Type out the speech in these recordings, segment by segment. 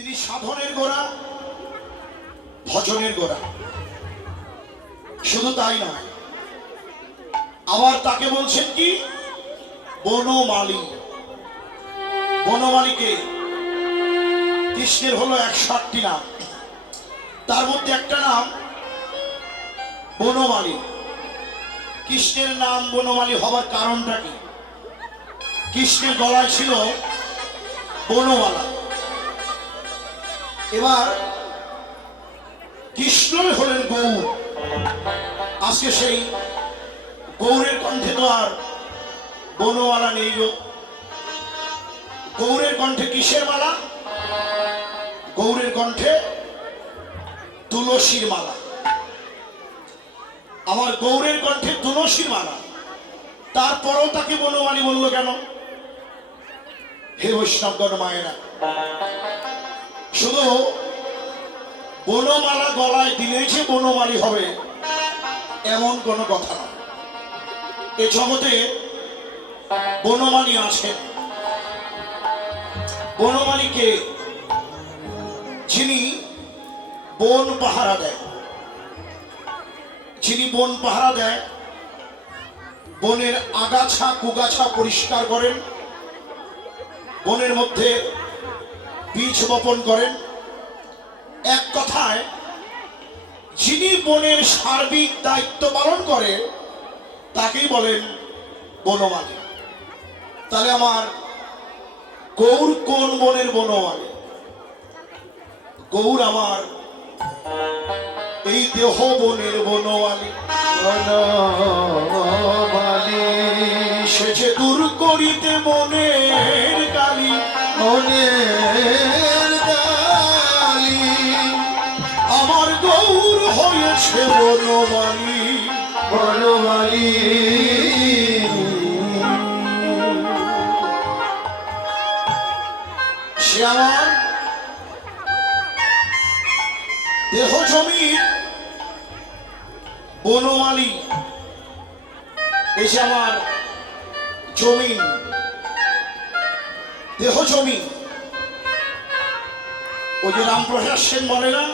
তিনি সাধনের গোড়া, ভজনের গোড়া। শুধু তাই নয়, আবার তাকে বলছেন কি বনমালী। বনমালীকে কৃষ্ণের হলো 108টি নাম, তার মধ্যে একটা নাম বনমালী। কৃষ্ণের নাম বনমালী হবার কারণটা কি? কৃষ্ণের গলায় ছিল বনমালা। এবার কৃষ্ণই হলেন গৌর। আজকে সেই গৌরের কণ্ঠে তো আর বনমালা নেই গো। গৌরের কণ্ঠে কিসের মালা? গৌরের কণ্ঠে তুলসীর মালা। আমার গৌরের কণ্ঠে তুলসীর মালা, তারপরও তাকে বনমালী বলল কেন? হে বৈষ্ণবগণ মায়েরা, শুধু বনমালা গলায় দিলেই যে বনমালী হবে এমন কোনো কথা না। এ জগতে বনমালী আছেন। বনমালীকে যিনি বন পাহারা দেয়, যিনি বন পাহারা দেয়, বনের আগাছা কুগাছা পরিষ্কার করেন, বনের মধ্যে বীজ বপন করেন, এক কথায় যিনি বনের সার্বিক দায়িত্ব পালন করে তাকেই বলেন বনমালী। তাহলে আমার গৌর কোন বনের বনমালী? গৌর আমার এই দেহ বনের বনমালী। সে যে দূর করিতে মনের কালি, মনের কালি আমার গৌর হয়েছে বনমালী। বনমালী সে আমার দেহ জমির বনমালী, এসে আমার জমিন, দেহ জমিন। ওই যে রামপ্রসাদ সেন বলে না,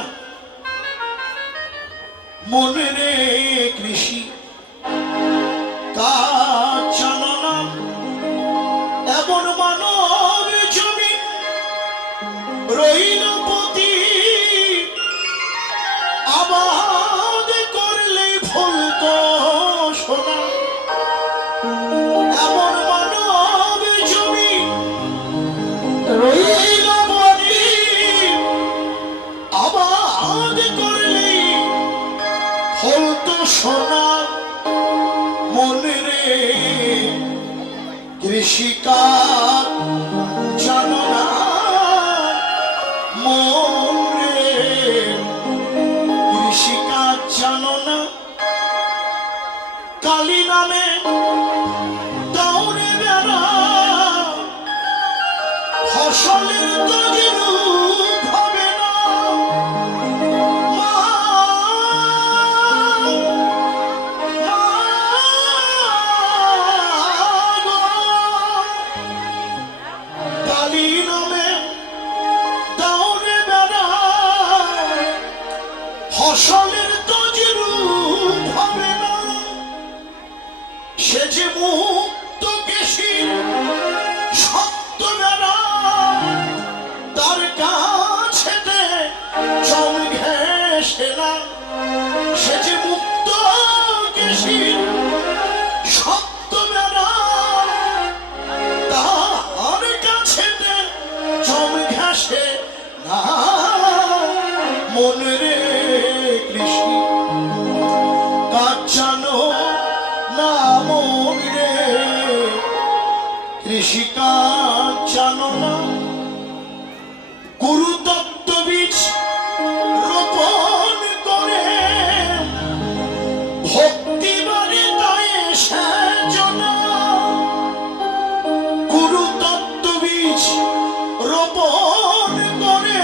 মনে রে কৃষি কাজ জানো না, এমন মানব জমিন রইল পতি, আবাদ করলে ফলত সোনা। এমন মানব জমিন রইল পতি, আবাদ করলে ফলত সোনা। মনে রে কৃষিকাজ জানো না, মন রে কৃষিকাজ জানো না। কালী নামে দৌড়ে বেড়া, ফসলের তো যেরূপ হবে না। কালী নামে দৌড়ে বেড়া, ফসলের তো যেরূপ হবে না। সে যে মুক্ত কেশির সত্য বেড়া, তার কাছেতে জম ঘেঁষে না। সে যে মুক্ত কেশির সত্য বেড়া, তার কাছেতে জম ঘেঁষে না। মনে রে কৃষি কাজ জানো না, মন রে কৃষিকাজ জানো না। গুরু তত্ত্ব বীজ রোপণ করে, ভক্তি বাড়ে তাই সেজনা। গুরু তত্ত্ব বীজ রোপণ করে,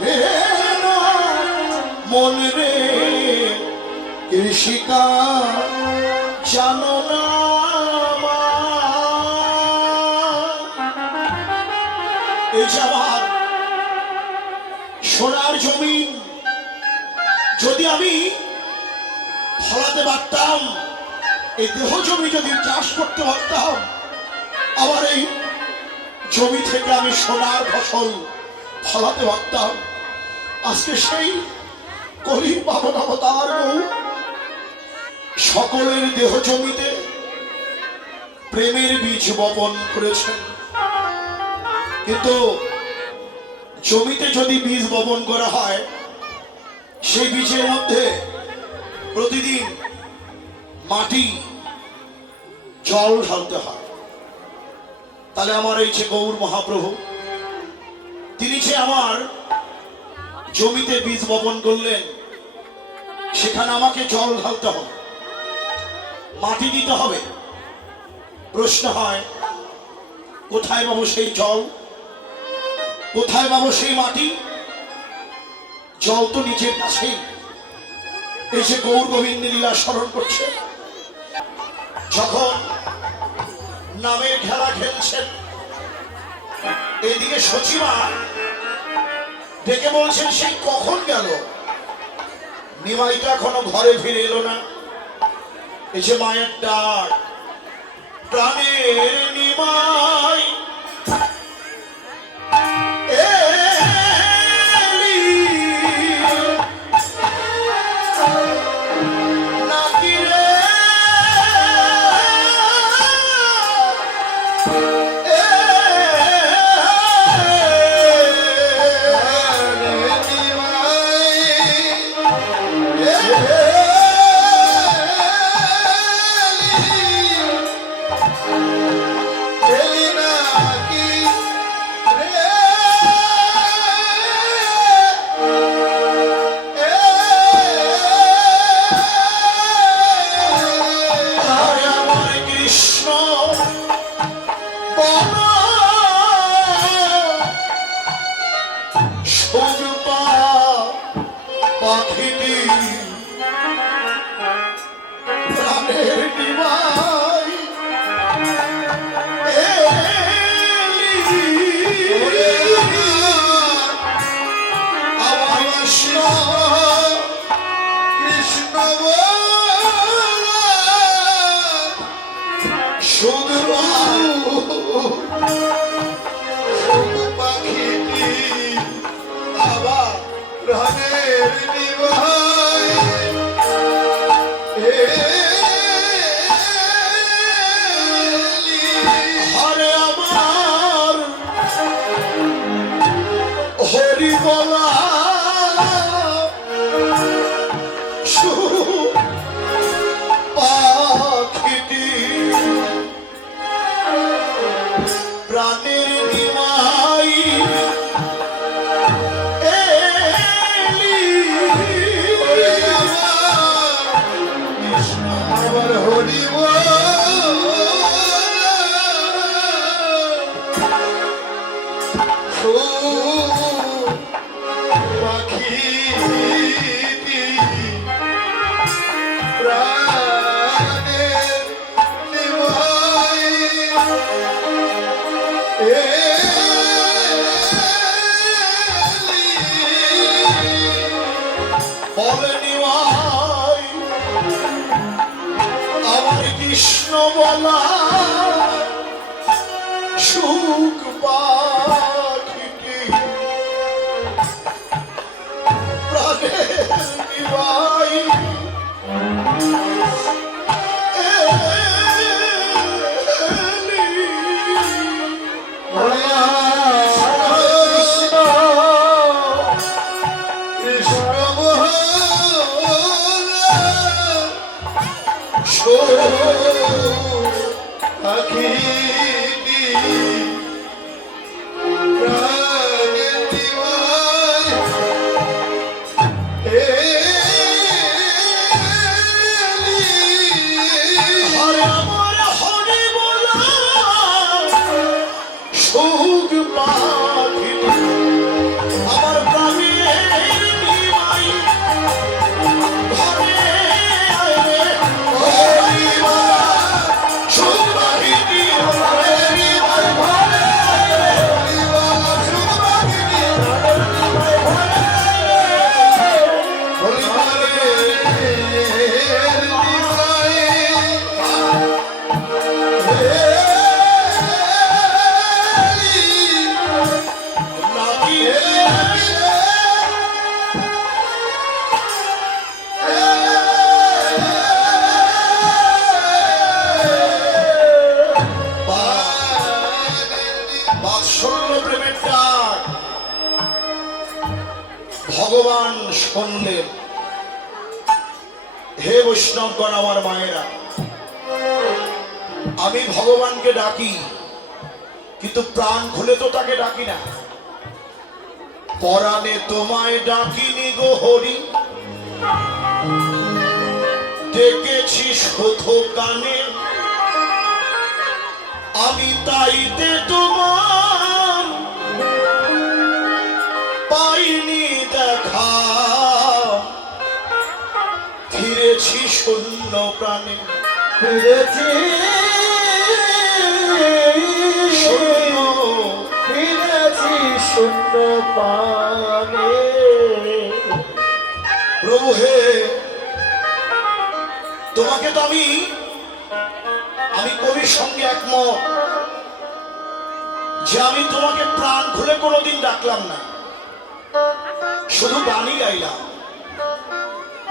রে না মন রে কৃষিকা জানো না এই যে আমার সোনার জমিন, যদি আমি ফলাতে পারতাম, এই দেহ জমি যদি চাষ করতে পারতাম, আবার এই জমি থেকে আমি সোনার ফসল ফলাতে পারতাম, আজকে সেই কলির পাবন অবতার গৌ সকলের দেহ জমিতে প্রেমের বীজ বপন করেছেন। কিন্তু জমিতে যদি বীজ বপন করা হয়, সেই বীজের মধ্যে প্রতিদিন মাটি জল ঢালতে হয়। তাহলে আমার এই যে গৌর মহাপ্রভু, তিনি যে আমার জমিতে বীজ বপন করলেন, সেখানে আমাকে জল ঢালতে হবে, মাটি দিতে হবে। প্রশ্ন হয়, কোথায় পাবো সেই জল, কোথায় পাবো সেই মাটি? জল তো নিজের কাছেই। এই যে গৌর গোবিন্দ লীলা স্মরণ করছে, যখন নামের খেলা খেলছেন, এইদিকে সচিমা ডেকে বলছেন সেই কখন গেল, নিমাইটা এখনো ঘরে ফিরে এলো না। এই যে মায়ের ডাক, প্রাণের নিমাই পাখিটি প্রাণের নিমাই আমার কৃষ্ণ শুধু পাখিটি আবার প্রাণের নিমাই হরে আমার হরি বলা পাখিটি প্রাণের নিমাই আমার হরি পাখি প্রাণের নিমাই বলে নিমাই আমার কৃষ্ণ বলা সুখ পাখিটি প্রাণের নিমাই ভগবান শুনলেন, হে বৈষ্ণবগণ, আমার মায়েরা, আমি ভগবানকে ডাকি, কিন্তু প্রাণ খুলে তো তাকে ডাকি না। পরাণে তোমায় ডাকিনি গো হরি, ডেকেছি শুধু কানে, আমি তাইতে তোমার পাইনি দেখা, ফিরেছি শূন্য প্রাণে, ফিরেছি শূন্য। ফিরেছি শূন্য পানে। প্রভু হে, তোমাকে তো আমি কবির সঙ্গে একমত যে আমি তোমাকে প্রাণ খুলে কোনোদিন ডাকলাম না, শুধু গানই গাইলাম,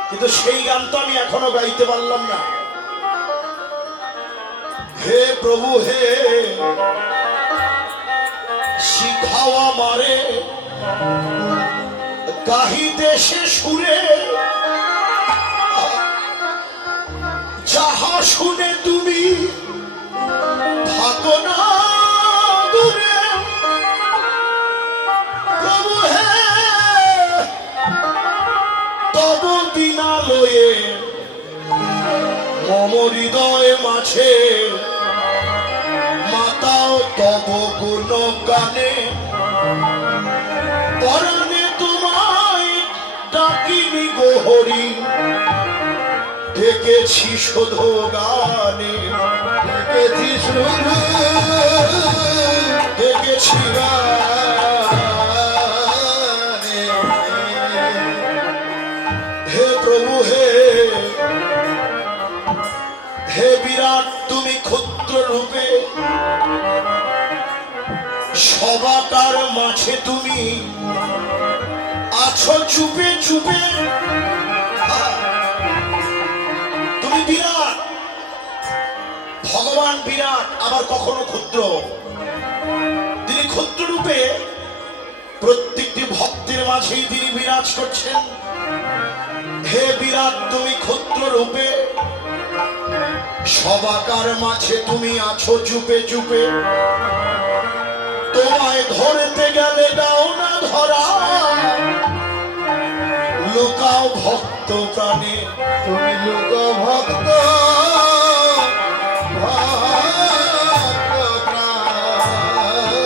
কিন্তু সেই গান তো আমি এখনো গাইতে পারলাম না। হে প্রভু হে, শিখাও আমারে গাহিতে সে সুরে, যাহা শুনে তুমি থাকো না দূরে। প্রভু হে, তব দিনালয়ে মম হৃদয় মাঝে মাতাও তব গুণ গানে, পরাণে তোমায় ডাকিনি গো হরি, ডেকেছি শুধু গানে, ডেকেছি শুধু, ডেকেছি গানে। হে প্রভু হে, হে বিরাট তুমি ক্ষুদ্র রূপে, সবাকার মাঝে তুমি আছো চুপে চুপে। তুমি বিরাট, ভগবান বিরাট, আবার কখনো ক্ষুদ্র। তিনি ক্ষুদ্র রূপে প্রত্যেকটি ভক্তের মাঝেই তিনি বিরাজ করছেন। হে বিরাট তুমি ক্ষুদ্র রূপে, সবাকার মাঝে তুমি আছো চুপে চুপে। তোমায় ধরতে গেলে দাও না ধরা, লুকাও ভক্ত প্রাণে। তুমি লোক ভক্ত, ভক্ত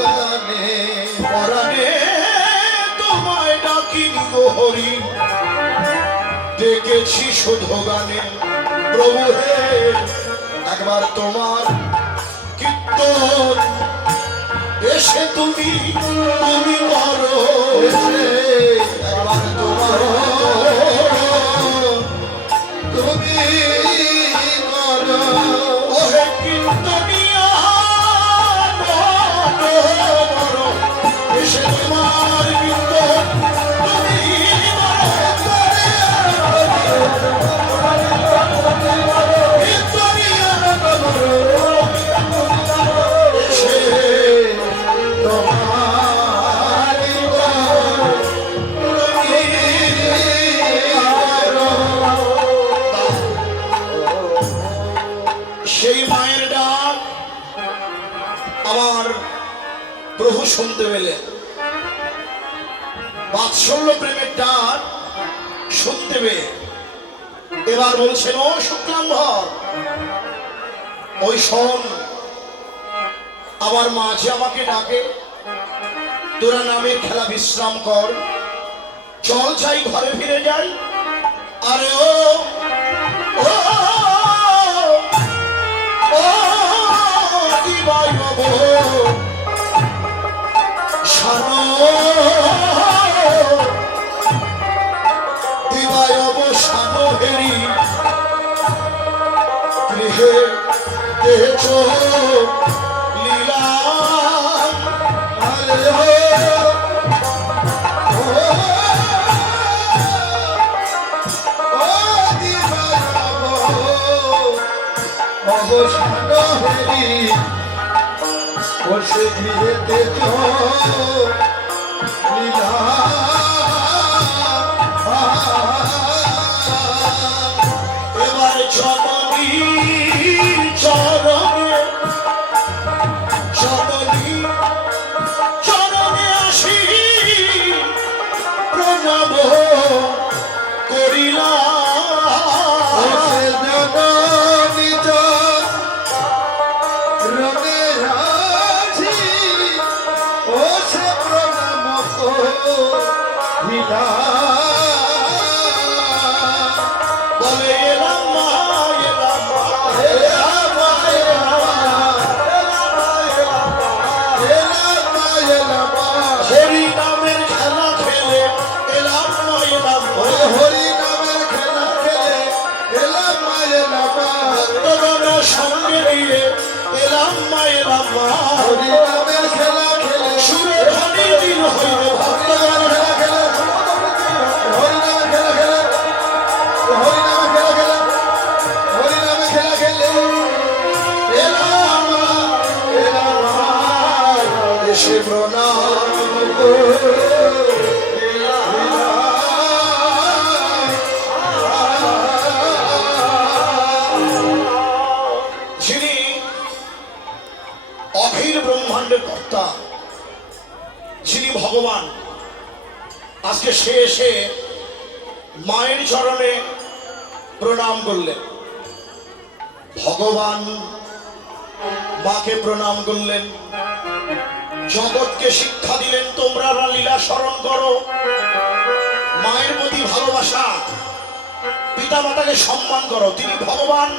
প্রাণে। পরাণে তোমায় ডাকিনি গো হরি, ডেকেছি শুধু গানে। প্রভু হে, একবার তোমার কীর্তন এসে তুমি করো, এসে একবার তোমার তুমি করো। ওহে কীর্তনিয়া বড়, এসে তোমার কীর্তন তুমি কীর্তনিয়া এসে তোমার সেই মায়ের ডাক আমার প্রভু শুনতে পেলেন, বাৎসল্য প্রেমের ডাক শুনতে পেয়ে এবার বলছেন, ও শুক্লাম্বর, ওই শোন, আমার মা যে আমাকে ডাকে, তোরা নামের খেলা বিশ্রাম কর, চল যাই ঘরে ফিরে যাই। আরে ও ও ও দিবাই বাবু শানো, দিবাই বাবু শানো হেরি, গৃহে দেহ লীলা। অবসান হরি বসে ঘিরেতে লীলা। প্রণাম করিলাম। সে জননী চরণে রাখি, ও সে প্রণাম করিলাম। বলে এলাম মা, এলাম মা, এলাম মা, এলাম মা, এলাম মা, এলাম মা। হরি নামের খেলা খেলে এলাম মা, এলাম মা। ওই হরি নামের খেলা খেলে এলাম মা, এলাম মা। ভক্তগণ সঙ্গে নিয়ে এলাম মা, এলাম মা। হরি নামের খেলা খেলে সুরে ধ্বনি দিন হইবে ভক্তগণ খেলা খেলে হরি নামের খেলা খেলে হরি নামের খেলা খেলে হরি নামের খেলা খেলে এলাম মা, এলাম মা। এসে প্রণাম যিনি অখিল ব্রহ্মাণ্ডের কর্তা, যিনি ভগবান, আজকে সে এসে মায়ের চরণে প্রণাম করলেন। ভগবান মাকে প্রণাম করলেন, জগৎকে শিক্ষা দিলেন তোমরা লীলা স্মরণ করো। মায়ের প্রতি ভালোবাসা, পিতা মাতাকে সম্মান করো। তিনি ভগবান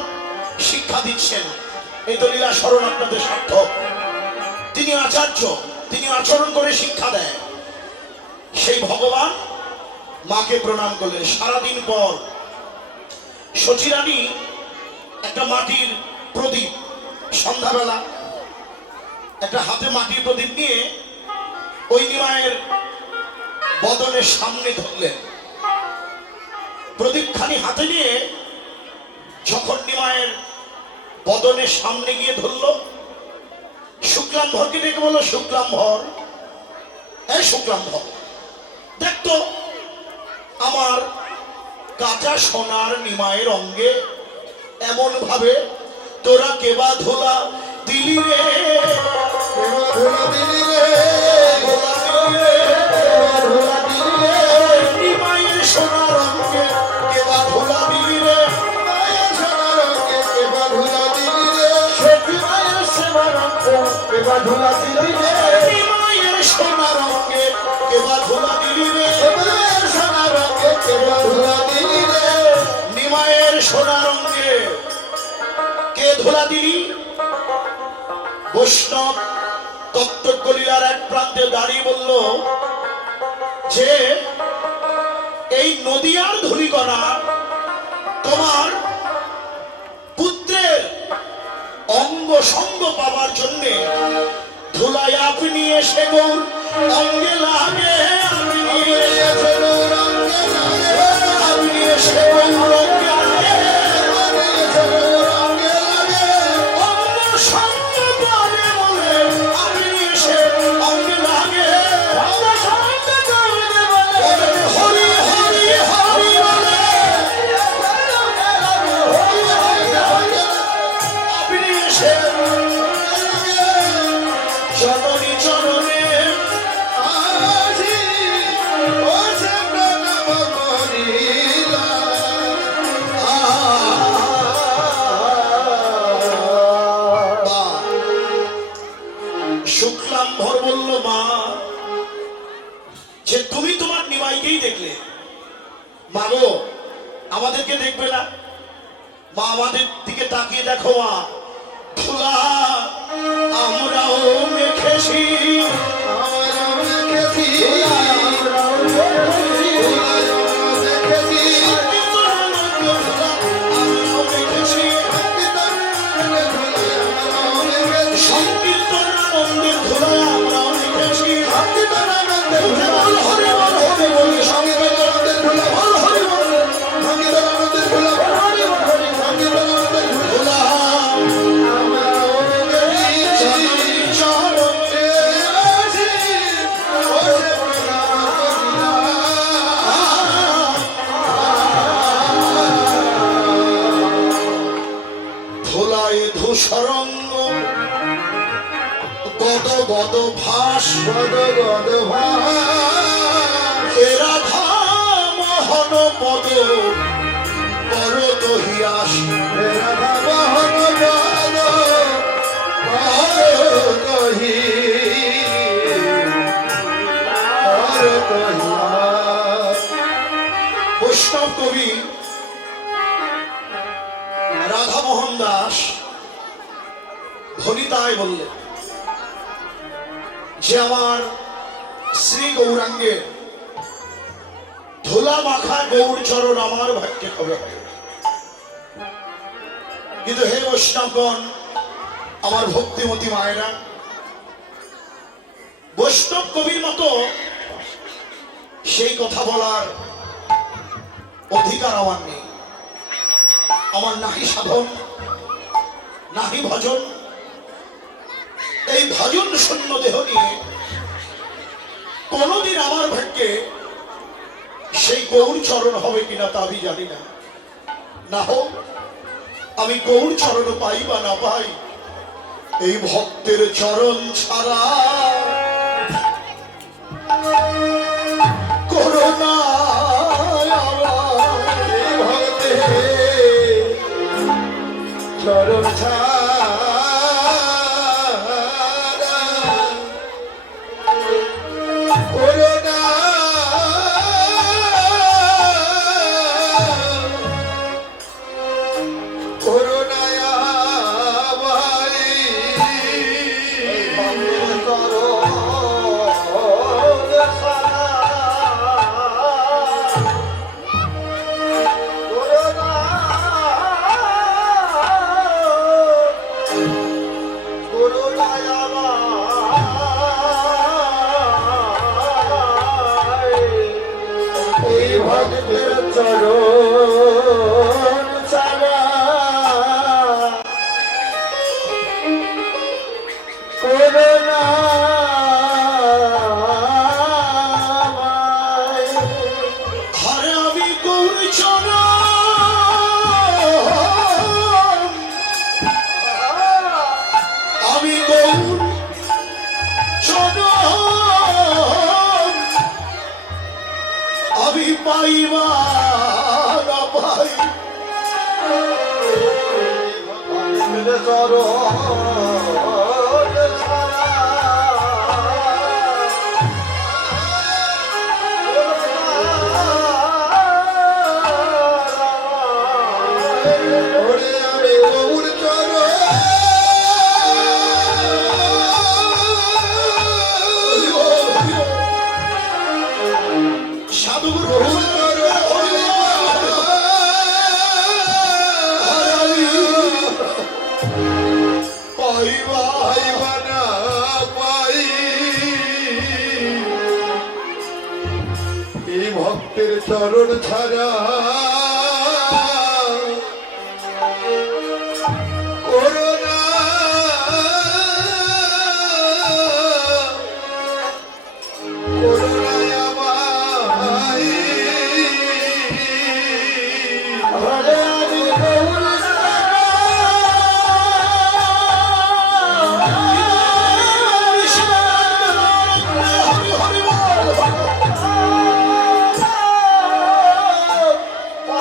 শিক্ষা দিচ্ছেন, এই তো লীলা স্মরণ আপনাদের সার্থক। তিনি আচার্য, তিনি আচরণ করে শিক্ষা দেয়। সেই ভগবান মাকে প্রণাম করলেন। সারাদিন পর সচিরানী একটা মাটির প্রদীপ, সন্ধ্যাবেলা একটা হাতে মাটির প্রদীপ নিয়ে ওই নিমায়ের বদনের সামনে ধরলেন। প্রদীপখানি হাতে নিয়ে যখন নিমায়ের বদনের সামনে গিয়ে ধরল, শুক্লাম্ভরকে ডেকে বলল, শুক্লাম্ভর, এই শুক্লাম্ভর, দেখতো আমার কাঁচা সোনার নিমায়ের অঙ্গে এমন ভাবে তোরা কেবা ধোলা দিলি রে, ধুলা দিলি রে, ধোলা দিলি রে, ধুলা দিলি রে। নিমায়ের সোনার অঙ্গে কেবা ধোলা দিলি রে। মায়ের সোনার অঙ্গে কেবা ধুলা দিলি রে, নিমায়ের সেবার অঙ্গে কেবা ধুলা দিলি রে, নিমায়ের সোনার অঙ্গে কেবা ধোলা দিলি রে। মায়ের সোনার অঙ্গে কেবা ধুলা দিলি রে। নিমায়ের সোনার অঙ্গে কে ধোলা দিলি? বৈষ্ণব তত্ত্বকলিলার এক প্রান্তে দাঁড়িয়ে বলল যে এই নদিয়ার ধূলিকণা তোমার পুত্রের অঙ্গ সঙ্গ পাবার জন্যে ধুলাই আপনি এসে গৌর অঙ্গে লাগে, আপনি এসে গৌর অঙ্গে লাগে, আপনি এসে গৌর অঙ্গে লাগে, অঙ্গ সঙ্গ পাবে বলে আপনি এসে অঙ্গে লাগে, অঙ্গ সঙ্গ পাবে বলে হরি হরি হরি বলে আপনি এসে জননী চরণে আজি ও সে প্রণাম করিলাম। শুক্লাম্ভর বলল, মা, যে তুমি তোমার নিমাইকেই দেখলে, মা গো আমাদেরকে দেখবে না? মা আমাদের দিকে তাকিয়ে দেখো, মা ধুলা আমরাও মেখেছি, আমরাও দেখেছি, আমরাও দেখেছি, সংকীর্তনানন্দ ধুলা আমরাও মেখেছি, সংকীর্তনানন্দের ধুলা আমরাও মেখেছি। বল হরি বল হরি বল, সংকীর্তনানন্দের ধুলা বল হরি বল, ধুলা জননী চরণে ধুলায় ধূসরঙ্গ গদ গদ ভাস, এরা বৈষ্ণব কবি রাধামোহন দাস ভনিতায় বললেন যে আমার শ্রী গৌরাঙ্গের ধুলা মাখা গৌর চরণ আমার ভাগ্যে কবে হবে। কিন্তু হে বৈষ্ণবগণ, আমার ভক্তিমতী মায়েরা, বৈষ্ণব কবির মতো সেই কথা বলার অধিকার আমার নেই। আমার নাহি সাধন, নাহি ভজন। এই ভজন শূন্য দেহ নিয়ে কোনদিন আমার ভাগ্যে সেই গৌর চরণ হবে কিনা তা আমি জানি না। না হোক আমি গৌর চরণ পাই বা না পাই, এই ভক্তের চরণ ছাড়া করোনা চরণ ছাড়া করোনা করোনায় আমায় চরণ ছাড়া করোনা করোনায় আমায় এই ভক্তের চরণ ছাড়া করোনা হারে আমি গৌর চরণ, আমি গৌর চরণ, আমি পাইবা না পাই, চরণ ছাড়া ওরে আমি গৌর চরণ সাধুগুরু গৌর চরণ পাইবা পাইবা না পাই এই ভক্তের চরণ ছাড়া করোনা করোনায় আমায় হরে আমি গৌর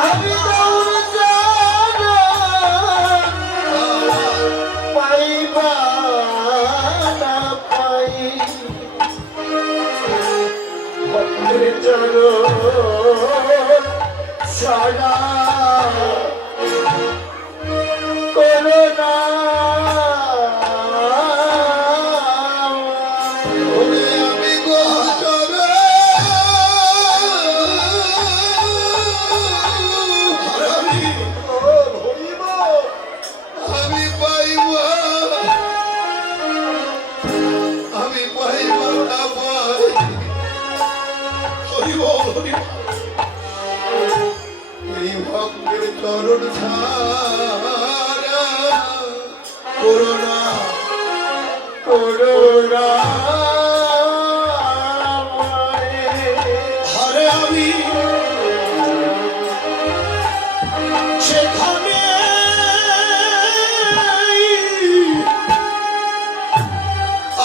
আমি গৌর চরণ পাইবা না পাই ভক্তের চরণ ছাড়া করোনা ওরে আমি গৌর চরণ আমি পাইব আমি পাইব না পাই হরি বল হরি বল। এই ভক্তের চরণ ছাড়া করোনা করোনা হারে আমি যেখানে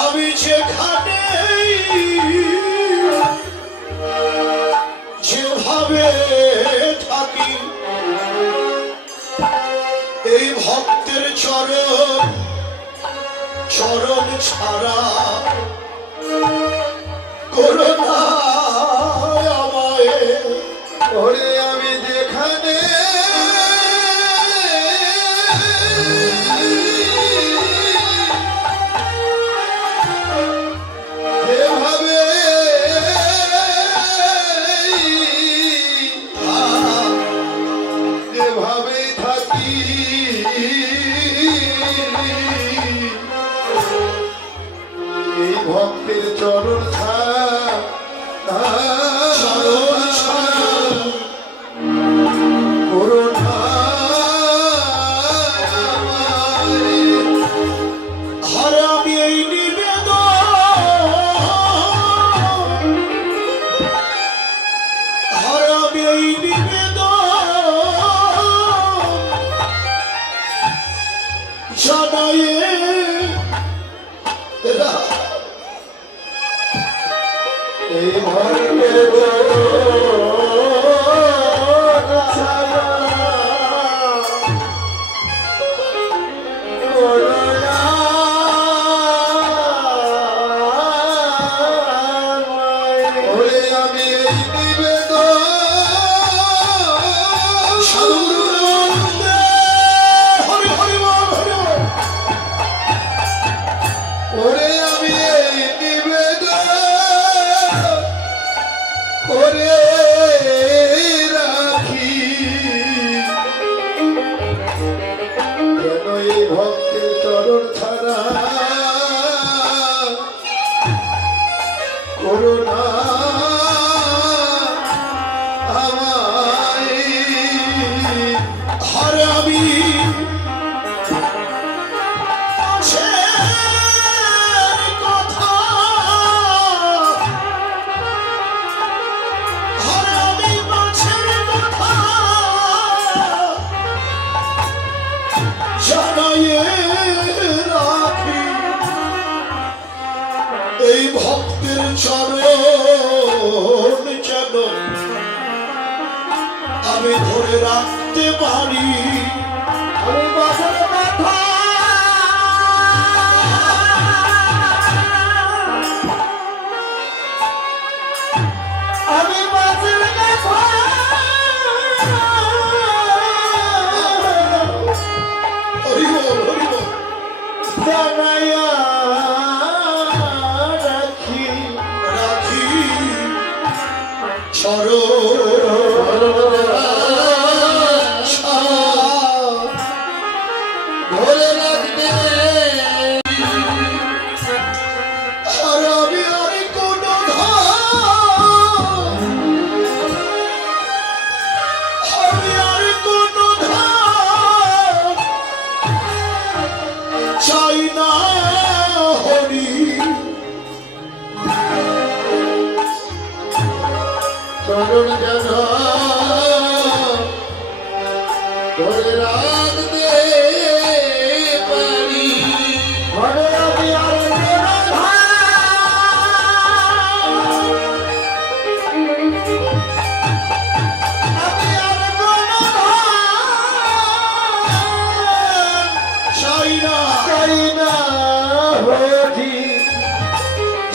আমি যেখানে যেভাবে থাকি, এই ভক্তের চরণ চরণ ছাড়া করোনা আমায় ওরে আমি এভাবে এভাবে থাকি এই ভক্তের চরণ করুণা আর আমি এই নিবেদন আর আমি এই নিবেদন জানাই এই ভক্তের ওরে আমি এই নিবেদন হরি হরি বল হরি বল ওরে আমি এই নিবেদন করে রাখি কেন এই ভক্তের চরণ ছাড়া করুণা আমায় আর আমি কথা আর আমি মাছের কথা জানাই রাখি এই ভক্তের চরণ যেন আমি ধরে রাখতে পারি আমি বাসার কথা আমি বাসার কথা হরি বল হরি বল জানাইয়া রাখি রাখি চরণ ধরে রাখতে আর আমি আর কোন আমি আর কোন চাই না হরি চরণ যেন ধরে রাখতে পারি ঘরে আমি আর চাই না চাই না হরি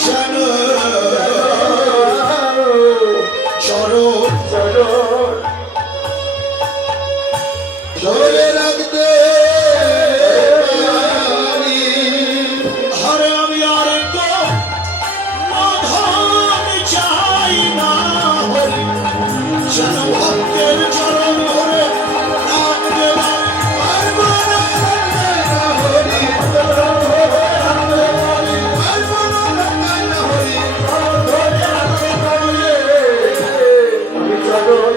যেন চরণ চরণ ধরে রাখতে পারি আরে আমি আর ধন চাই না হরি যেন ভক্তের চরণ ধরে রাখতে পারবো না হরি চরণ ধরে রাখতে পারি পারবো না হরি চরণ ধরে রাখতে পারি আমি চরণ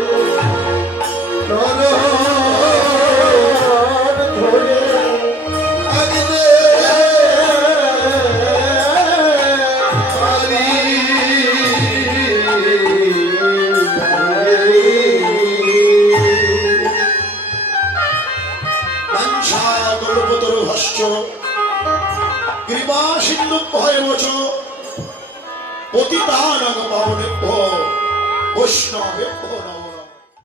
চরণ ধরে রাখতে গল্পতর ভাষ্য কৃপা সিন্ধু ভয় বচ পতিতানাং পাবনেভ্যো বৈষ্ণবেভ্যো নমঃ।